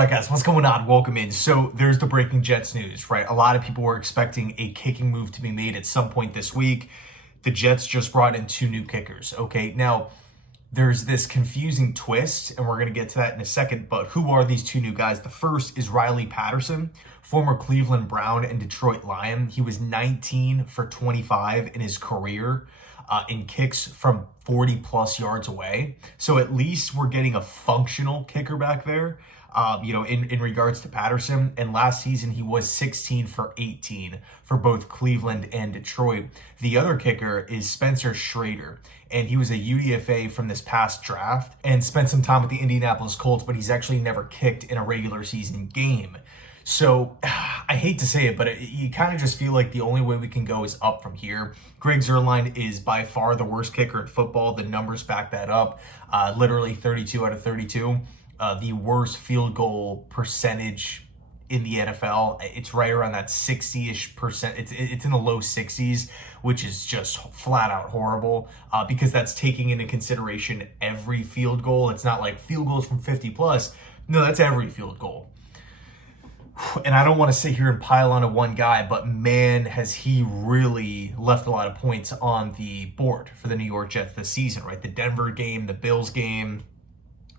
All right, guys, what's going on? Welcome in. So there's the breaking Jets news, right? A lot of people were expecting a kicking move to be made at some point this week. The Jets just brought in 2 new kickers. Okay, now there's this confusing twist, and we're going to get to that in a second, but who are these 2 new guys? The first is Riley Patterson, former Cleveland Brown and Detroit Lion. He was 19 for 25 in his career in kicks from 40 plus yards away. So at least we're getting a functional kicker back there. In regards to Patterson. And last season, he was 16 for 18 for both Cleveland and Detroit. The other kicker is Spencer Shrader, and he was a UDFA from this past draft and spent some time with the Indianapolis Colts, but he's actually never kicked in a regular season game. So I hate to say it, but you kind of just feel like the only way we can go is up from here. Greg Zuerlein is by far the worst kicker in football. The numbers back that up. Literally 32 out of 32. The worst field goal percentage in the NFL. It's right around that 60-ish percent. It's in the low 60s, which is just flat out horrible because that's taking into consideration every field goal. It's not like field goals from 50 plus. No, that's every field goal. And I don't want to sit here and pile on to one guy, but man, has he really left a lot of points on the board for the New York Jets this season, right? The Denver game, the Bills game,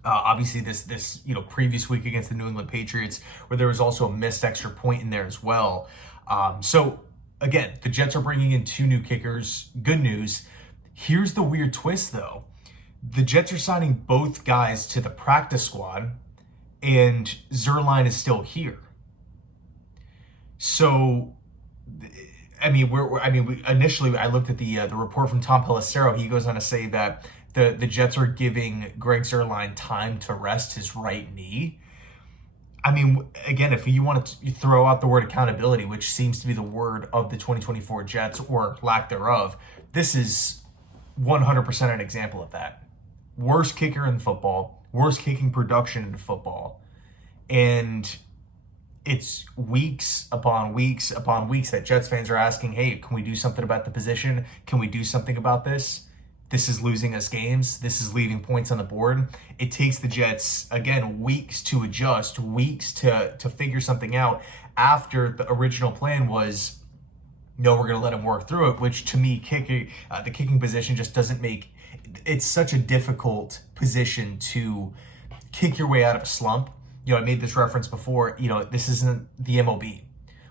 obviously this previous week against the New England Patriots, where there was also a missed extra point in there as well. So again, the Jets are bringing in 2 new kickers. Good news. Here's the weird twist, though. The Jets are signing both guys to the practice squad, and Zuerlein is still here. So, initially I looked at the report from Tom Pelissero. He goes on to say that the Jets are giving Greg Zuerlein time to rest his right knee. I mean, again, if you want to throw out the word accountability, which seems to be the word of the 2024 Jets or lack thereof, this is 100% an example of that. Worst kicker in football, worst kicking production in football. And it's weeks upon weeks upon weeks that Jets fans are asking, hey, can we do something about the position? Can we do something about this? This is losing us games. This is leaving points on the board. It takes the Jets, again, weeks to adjust, weeks to figure something out after the original plan was, no, we're going to let him work through it, which to me, the kicking position just doesn't make, it's such a difficult position to kick your way out of a slump. I made this reference before, this isn't the MLB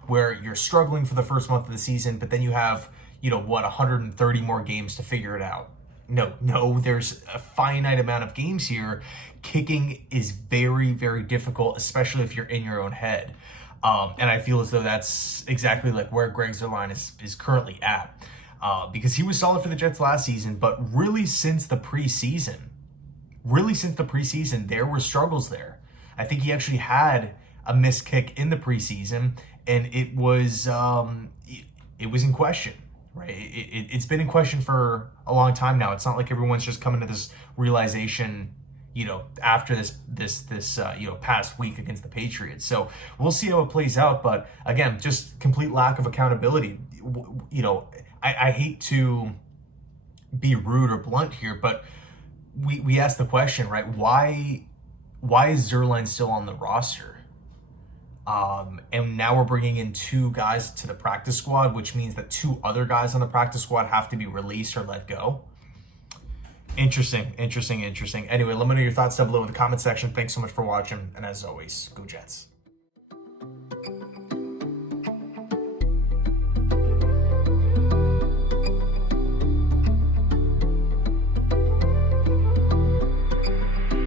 where you're struggling for the first month of the season, but then you have, 130 more games to figure it out. No, there's a finite amount of games here. Kicking is very, very difficult, especially if you're in your own head. And I feel as though that's exactly like where Greg Zuerlein is currently at. Because he was solid for the Jets last season, but really since the preseason, there were struggles there. I think he actually had a missed kick in the preseason, and it was in question, right? It's been in question for a long time now. It's not like everyone's just coming to this realization, after this past week against the Patriots. So we'll see how it plays out. But again, just complete lack of accountability. I hate to be rude or blunt here, but we asked the question, right? Why is Zuerlein still on the roster? And now we're bringing in 2 guys to the practice squad, which means that 2 other guys on the practice squad have to be released or let go. Interesting. Anyway, let me know your thoughts down below in the comment section. Thanks so much for watching. And as always, go Jets.